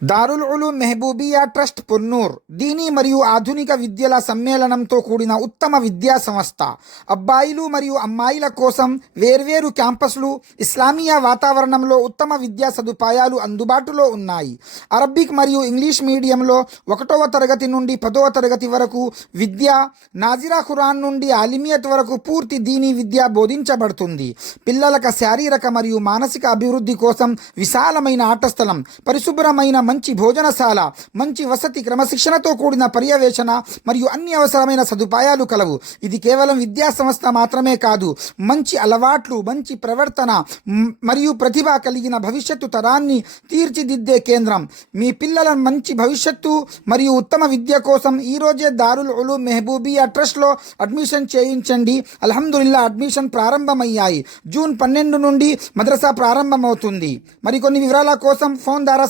Darul Uloom Mehboobia trust Ponnur దీని మరియు ఆధునిక విద్యల సమ్మేళనంతో కూడిన ఉత్తమ విద్యా సంస్థ. అబ్బాయిలు మరియు అమ్మాయిల కోసం వేర్వేరు క్యాంపస్లు, ఇస్లామియా వాతావరణంలో ఉత్తమ విద్యా సదుపాయాలు అందుబాటులో ఉన్నాయి. అరబిక్ మరియు ఇంగ్లీష్ మీడియంలో 1వ తరగతి నుండి 10వ తరగతి వరకు విద్య, నాజిరా ఖురాన్ నుండి ఆలిమియత్ వరకు పూర్తి దీనీ విద్య బోధించబడుతుంది. పిల్లలకు శారీరక మరియు మానసిక అభివృద్ధి కోసం విశాలమైన ఆట స్థలం, పరిశుభ్రమైన మంచి భోజనశాల, మంచి వసతి, క్రమశిక్షణతో కూడిన పర్యవేక్షణ మరియు అన్ని అవసరమైన సదుపాయాలు కలవు. ఇది కేవలం విద్యా సంస్థ మాత్రమే కాదు, మంచి అలవాట్లు, మంచి ప్రవర్తన మరియు ప్రతిభ కలిగిన భవిష్యత్తు తరాన్ని తీర్చిదిద్దే కేంద్రం. మీ పిల్లల మంచి భవిష్యత్తు మరియు ఉత్తమ విద్య కోసం ఈరోజే దారుల్ ఉలూమ్ మెహబూబియా ట్రస్ట్లో అడ్మిషన్ చేయించండి. అల్హమ్దులిల్లా, అడ్మిషన్ ప్రారంభమయ్యాయి. జూన్ 12 నుండి మద్రసా ప్రారంభమవుతుంది. మరికొన్ని వివరాల కోసం ఫోన్ ద్వారా